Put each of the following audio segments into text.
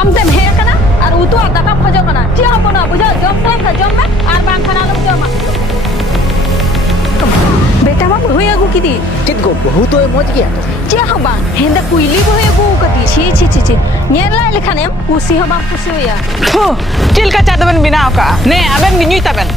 आम ते हे कना और उतु आ दाका खजो कना चे हबना बुझा जम तो का जम में और बांग खाना लो जम बेटा मा बहु आगु किदी चित गो बहु तो मज गया तो चे हबा हेंदा कुइली बहु आगु कदी छी छी छी छी नेला लेखाने कुसी हबा कुसी होया थो चिल का चादबन बिना का ने आबेन बिनुई तबन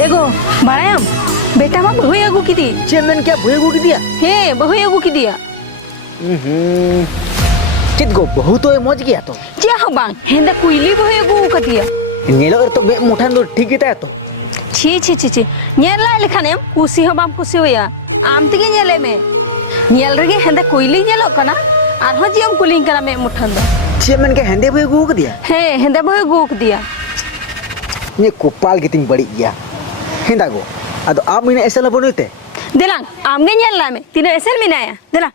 एगो बायाम बेटा मा बहु आगु किदी चेमन क्या भुए गो की दिया हे बहु आगु किदिया चित गो बहु तो मज गया तो चे हबा हेंदा कुइली बहु आगु कदिया नेलो तो बे मुठान तो ठीक गया तो छी छी छी छी नेला लेखाने कुसी हबा कुसी होया आम तिगे नेले में नेल रगे हेंदा कुइली नेलो कना और हो जियम कुलिंग कना में मुठन दो चेमन के हंदे भुए गो की दिया हे हेंदा बहु आगु कदिया ने कोपाल गितिंग बड़ी गया हिंदा गो अदो आप मिने ऐसा लबोनते देलांग आमगे नेला में तिने एसेल मिनाया देला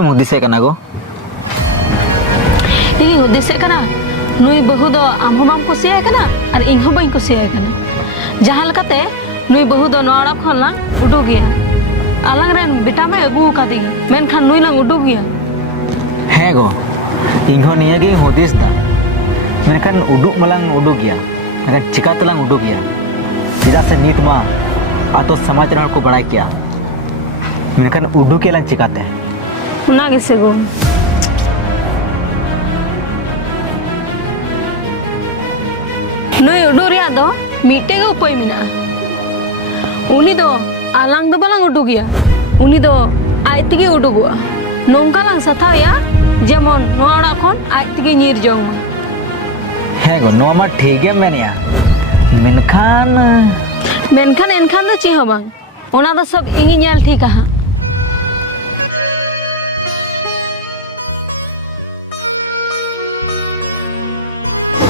मुदिसे कना गो ᱤᱧ ᱦᱩᱫᱤᱥᱮᱜ ᱠᱟᱱᱟ ᱱᱩᱭ ᱵᱟᱹᱦᱩ ᱫᱚ ᱟᱢ ᱦᱚᱸ ᱵᱟᱢ ᱠᱩᱥᱤᱭᱟᱭ ᱠᱟᱱᱟ ᱟᱨ ᱤᱧ ᱦᱚᱸ ᱵᱟᱹᱧ ᱠᱩᱥᱤᱭᱟᱭ ᱠᱟᱱᱟ ᱡᱟᱦᱟᱸ ᱞᱮᱠᱟᱛᱮ ᱱᱩᱭ ᱵᱟᱹᱦᱩ ᱫᱚ ᱱᱚᱣᱟ ᱚᱲᱟᱜ ᱠᱷᱚᱱ ᱞᱟᱝ ᱩᱰᱩᱠᱮᱭᱟ ᱟᱞᱟᱝ ᱨᱮᱱ ᱵᱮᱴᱟ ᱢᱟᱭ ᱟᱹᱜᱩ ᱟᱠᱟᱫᱮ ᱢᱮᱱᱠᱷᱟन ᱱᱩᱭ ᱞᱟᱝ ᱩᱰᱩᱠᱮᱭᱟ है गो इन हो निया गे होदिस दा मेनखान उडुक मलांग उडुक गया मेनखान चिका तलांग उडुक गया चिदा से नीत मा आतो समाज रण को बड़ाई किया मेनखान उडुक केलांग चिकाते ᱚᱱᱟ ᱜᱮᱥᱮ ᱜᱚ ᱱᱩᱭ ᱩᱰᱩᱠ ᱨᱮᱭᱟᱜ ᱫᱚ ᱢᱤᱫᱴᱮᱡ ᱜᱮ ᱩᱯᱟᱹᱭ ᱢᱮᱱᱟᱜᱼᱟ ᱩᱱᱤ ᱫᱚ ᱟᱞᱟᱝ ᱫᱚ ᱵᱟᱞᱟᱝ ᱩᱰᱩᱠᱮᱭᱟ ᱩᱱᱤ ᱫᱚ ᱟᱡ ᱛᱮᱜᱮ ᱩᱰᱩᱠᱚᱜᱼᱟ नौका लांग सतावया जेमन नोड़ा खन आज तगे नीर जोंग मा है गो नो मा ठीक है मेनिया मेनखान मेनखान एनखान दो ची हो बांग ओना दो सब इंगी न्याल ठीक हा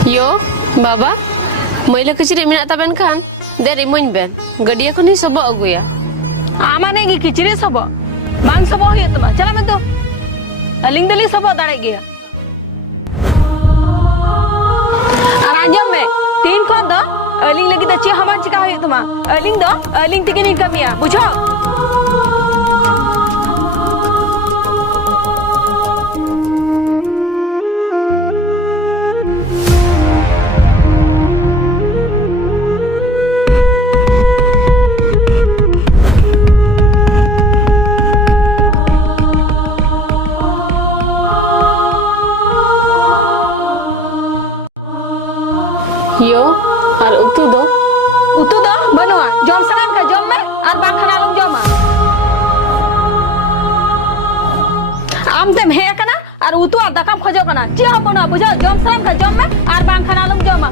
यो बाबा मैला किचरी मिना ताबेन खान दे रिमोइन बेन गडिया खनि सब अगुया आमाने गी किचरी सब बांग सब होय तमा चला में तो अलिंग दली सब दाड़े गया और आंजम में तीन को दो अलिंग लगी द ची हमान चिका होय तमा अलिंग दो अलिंग तिगे नि कमिया बुझो यो और उतु दो उतु दो बनुआ जम सनाम का जम में और बांखना आलम जमा आम तेम हे कना और उतु और दकाम खोजो कना चिया बनुआ बुझो जम सनाम का जम में और बांखना आलम जमा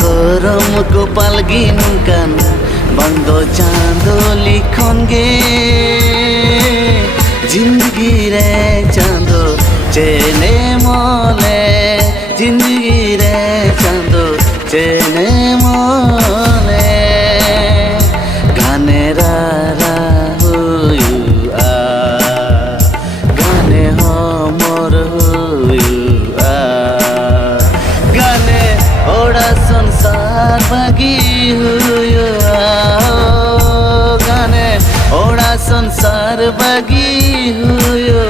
Korong ko palginungkan bangdo chando likhon ge जिंदगी रे chando chene mole जिंदगी रे chando chene mole गाने रा हुयु आ गाने हो मोर हुयु आ गाने ओड़ा संसार बगी हुयु गाने ओड़ा संसार बगी हुयु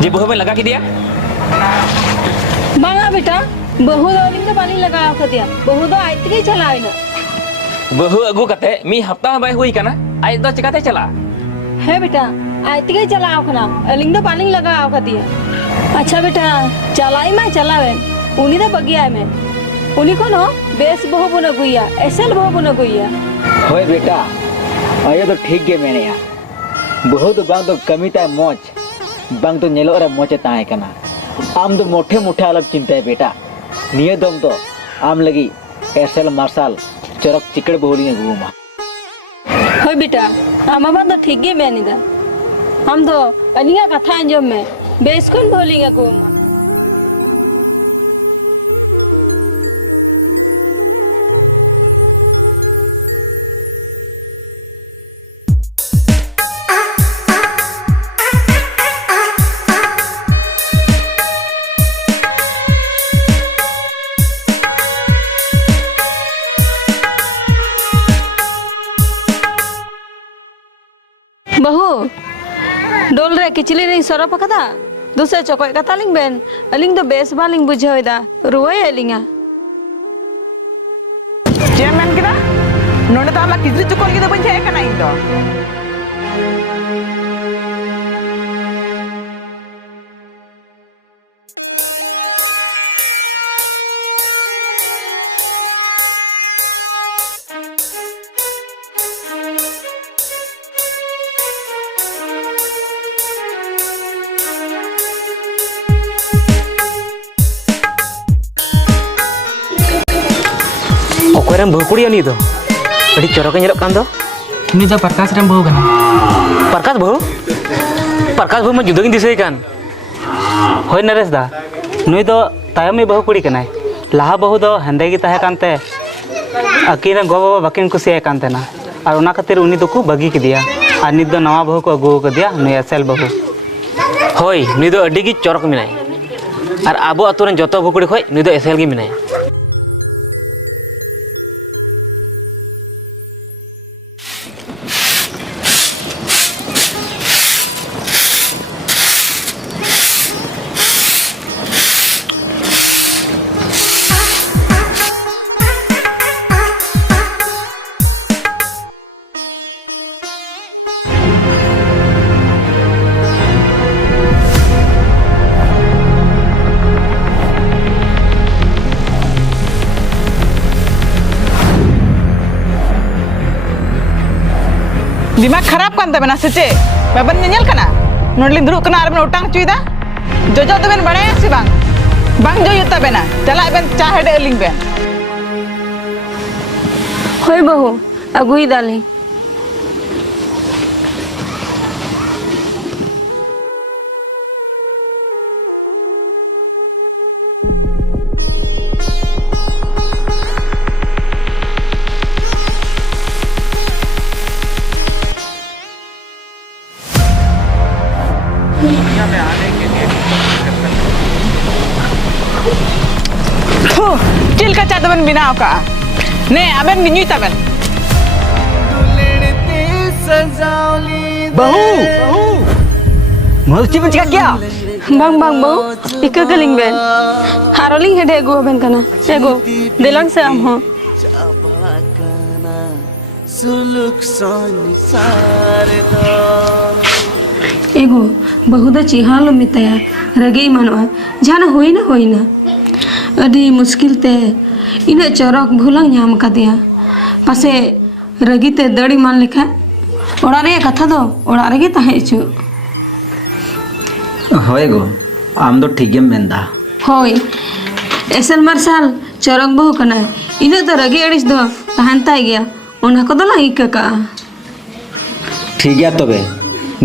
जे बहु में लगा के दिया बांगा बेटा बहु दो लिंग पानी लगा दिया बहु दो आयत के चलावे ना बहु अगु कते मी हफ्ता बाय हुई कना आय दो चिकाते चला है बेटा आयत के चलाओ खना लिंग दो पानी लगा दिया अच्छा बेटा चलाई मैं चलावे उनी दो बगिया में उनी को नो बेस बहु बुना गुइया एसल बहु बुना गुइया होय बेटा आयो तो ठीक गे मैंने या बहुत बांग तो कमी ता मौज बांग तो नेलो रे मोचे ताए कना आम तो मोठे मोठे अलग चिंता है बेटा निये दम तो आम लगी एसल मार्शल चरक चिकड़ बोली घूमा होय बेटा आम बाबा तो ठीक गे मैंने दा हम तो अनिया कथा अंजम में बेसकुन बोली घूमा बहु डोल रे किचली नहीं सरप कदा दूसरे चोकोय कथा लिंग बेन अलिंग तो बेस बालिंग बुझावेदा रुवाय अलिंगा चेयरमैन किदा नोडे तो आमा किजली चुकोल किदा बंजे है कना इंदो ओकरम बहुकुड़ी उनी दो अड़ी चरक नेलक कान दो उनी दो प्रकाश रम बहु कना प्रकाश बहु म जुदगिन दिसई कान होय नरेश दा नुई दो तायमी बहुकुड़ी कनाय लाहा बहु दो हंदे गी ताहे कानते अकिन गो बाबा बाकिन कुसिया कानते ना और उना खातिर उनी दोको बगी किदिया और नित दो नवा बहु को अगु कदिया नुई एसएल बहु होय नुई दो अडी गी चरक मिनाय और आबो अतुरन जतो बहुकुड़ी खय नुई दो एसएल गी मिनाय दिमाग खराब kan तबेना से चे बाबन nyel kana नोडलिन दुरुक kana आर बेन ओटांग चुईदा जोजो तबेन बड़ाया से बांग जोयो तबेना चला बेन चा हेडे अलिंग बेन होय बहु अगुई दाली चिल का चा तबेन बिना का ने अबेन गिन्युई तबेन बहू मलची में चिका क्या bang bang बहु इका गलिंग बेन हारोलिंग हेडे एगो बेन कना एगो दिलंग से हम हो सुलुक संसार दो एगो बहुदा चिहालो मितया रगे मनवा जाना होई ना अडी मुश्किल ते इने चरक भूलंग नाम कदिया पासे रगी ते दड़ी मान लेखा ओड़ा रे कथा दो ओड़ा रे ताहे छु होय गो आम दो ठीक गेम मेंदा होय एसल मार्शल चरक बहु कना इने तो रगे अड़िस दो तहनता गया ओना को दला इका का ठीक गया तबे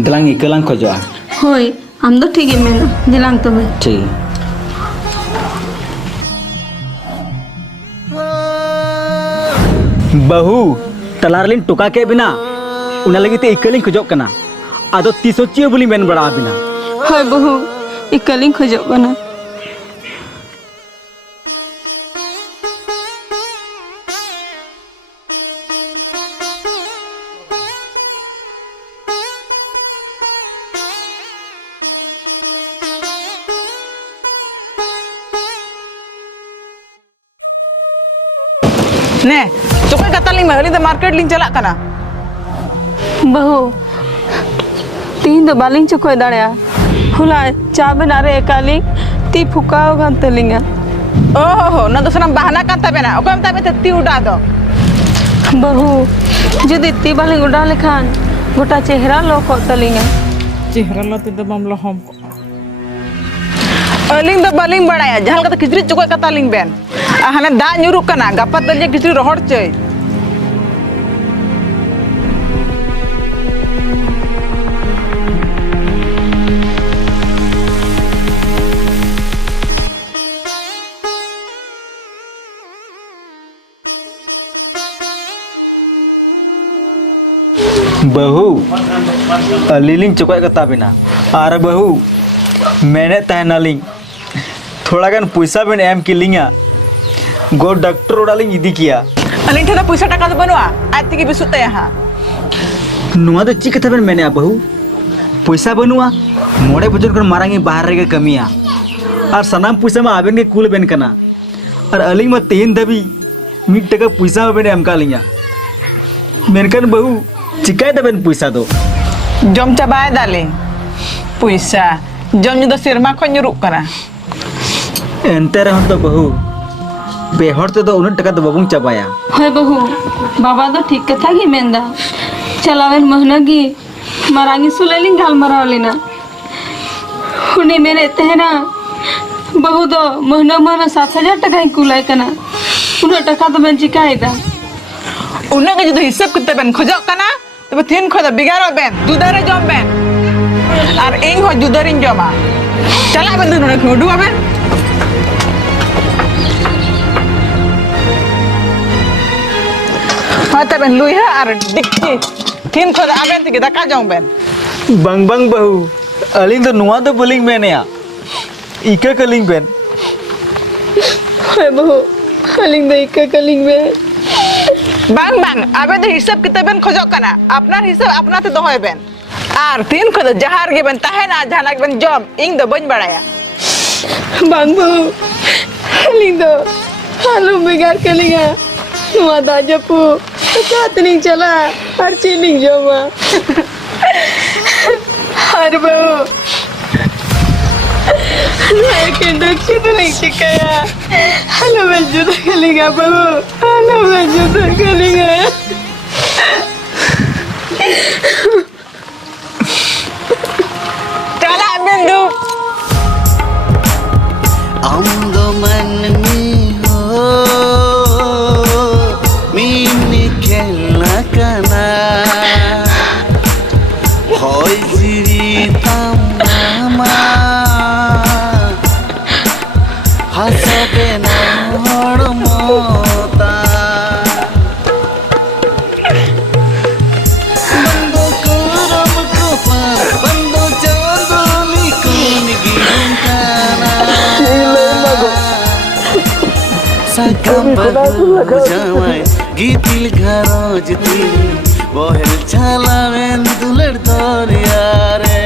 दलांग इकलांग खोजवा होय आम दो ठीक गेम मेना दिलांग तबे ठीक बहू तलारलिन टुका के बिना उना लगी ते इकलिंग खोजो कना आदो तीसोचियो बुली मेन बड़ा बिना होय बहु इकलिंग खोजो कना ने चोके कतालिंग में अलिंग मार्केट लिंग चला कना बहु तीन दो बालिंग चुकोय दाड़या हुला चाबे नारे एकालिंग ती फुकाओ गन तलिंगा ओहो न दोसरम बहाना kan तबेना ओकम तबे ती उड़ा दो बहु जुदी ती बालिंग उड़ा लेखान गोटा चेहरा लोको तलिंगा चेहरा लते तो बमलो हम अलिंग दो बालिंग बड़ाया जहां का खिचड़ी चुकोय कतालिंग बेन हाने दा ᱧᱩᱨᱩ कना गपा तलिए खिचड़ी रोहड़ चय बहू अलीलिंग चुकाय कता बिना आर बहू मैंने तहनालिंग थोड़ा गन पैसा बिन एम किलिंगा गो डॉक्टर उड़ालिंग इदी किया अलिंग ठेना पैसा टाका तो बनवा आज तक बिसुत यहां नुआ तो ची कथा बिन मैंने बहू पैसा बनुआ मोड़े बजन कर मारांगे बाहर रे कमिया और सनाम पैसा में आबेन के कुल बेन कना और अलिंग में तीन दबी मिट टका पैसा में एम का लिंगा मेनकन बहू चिकाय दबेन पैसा दो जम चाबाय दाले पैसा जम ᱧᱩ ᱫᱚ ᱥᱮᱨᱢᱟ ᱠᱷᱚᱱ ᱧᱩᱨᱩᱜ ᱠᱟᱱᱟ एनते रहन तो बहू बेहर ते तो उन टका तो बाबूं चाबाया होय बहु बाबा तो ठीक कथा गी मेंदा चलावेन महना गी मारांगी सुलेलिंग गाल मरावलिना हुने मेरे तेहना बहु दो महना 7,000 टका ही कुलाय कना उन टका तो बेन चिकायदा उन्ना के जुदी हिसाब करते बेन खोजक कना तबे तीन खोदा बिगारो बेन दुदारे जम बेन और इन हो जुदारिन जमा चला बेन दुनो के उडुआ बेन हाता बेन लुई है और डिक्की तीन खोदा आबेन तिगे दका जम बेन बंग बंग बहू अलिंग तो नुआ तो बोलिंग मैंने या इका कलिंग बेन होय बहु अलिंग दे इका कलिंग बे बांग बांग आबे तो हिसाब किताब बेन खोजक कना अपना हिसाब अपना ते दोहय बेन आर तीन खोदा जहार गे बेन ताहेना जहाना बेन जम इंग दो बन बड़ाया बांग बहु अलिंग दो हालू बेगार कलिंगा नुआ दा जपू कातनिंग चला हर चीनिंग जमा हर बहु नाय के डक्ची तो नहीं चिकाया हालू में जुदा कलिंगा बहु हालू में जुदा कलिंगा साकाम बहु जामाय गीतिल घरोज ती बोहेल छालावेन दुलड़ दोरिया रे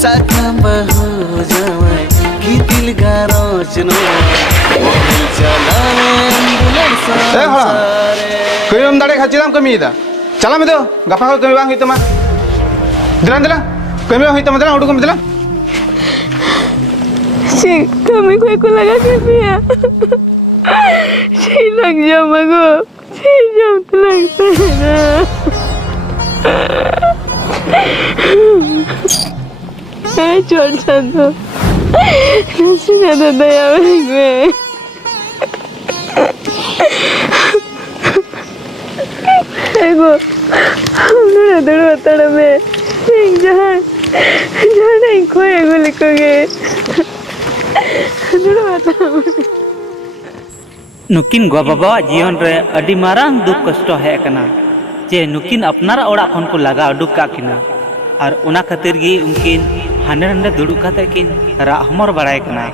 साकाम बहु जामाय गीतिल घरोज नो बोहेल छालावेन दुलड़ संसारे कमी दाड़े खाचिदाम कमी चला में दो गफा कमी बांग हुई तमा दिलान दिला कमी हुई तमा दिला उडू कमी दिला kami ko aku laga kami ya. Si lang jam aku. Si jam telang sana. Saya cor santo. Nasi ada daya gue. Aku, lu ada dua tanah me. Jangan, jangan ikut aku likoge. नुकिन गो बाबा जीवन रे अडी मारांग दुख कष्ट है कना जे नुकिन अपनार ओड़ा खन को लगा उडुक का किना और उना खातिर गी उनकिन हांडे हांडे दुड़ुक काते किन रा हमर बड़ाय कना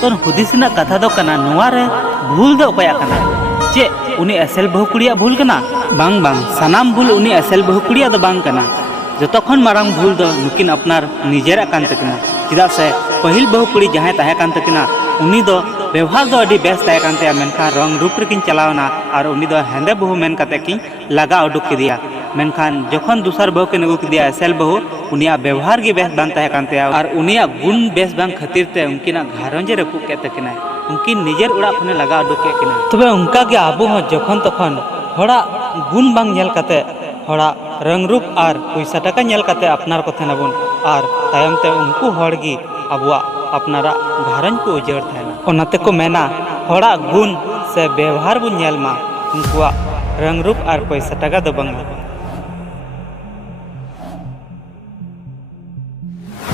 तो हुदिसना कथा दो कना नुआ रे भूल दो पया कना जे उनी असल बहु कुड़िया भूल कना बांग बांग सनाम भूल उनी असल बहु कुड़िया दो बांग कना जतखन मारांग भूल दो नुकिन अपनार निजेरा कान तकिना चिदा से पहिल बहु कुड़ी जहां तहे कान तकिना उनी दो व्यवहार दो अडी बेस तहे कान ते मेनखान रंग रूप रेकिन चलावना और उनी दो हेंदे बहु मेन काते किन लगा उडुक किदिया मेनखान जखन दूसर बहु के नगु किदिया असल बहु उनिया व्यवहार गे बेस बांग तहे कान ते और उनिया गुण बेस बांग खातिर ते उनकिना घारंजे रपु के तकिना उनकिन निजेर उड़ा खने लगा उडुक के किना तबे उनका गे आबो हो जखन तखन होड़ा गुण बांग नेल काते होड़ा रंग रूप और पैसा टाका नेल काते अपनार को थेनाबुन और तायम ते उनको होड़गी अबुआ अपनारा घारंज को उजड़ थाना ओनाते को मेना होड़ा गुण से व्यवहार बुन नेल मा उनको रंग रूप और पैसा टाका दो बंगा